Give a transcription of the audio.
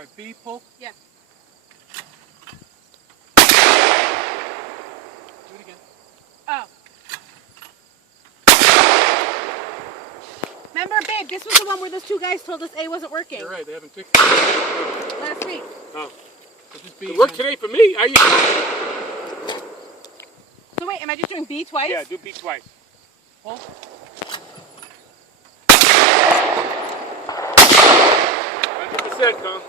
All right, B, pull. Yeah. Do it again. Oh. Remember, babe, this was the one where those two guys told us A wasn't working. You're right, they haven't fixed it. Last week. Oh. So just B It worked again. today for me. Are you? So wait, am I just doing B twice? Yeah, do B twice. Pull. 100%, Carl.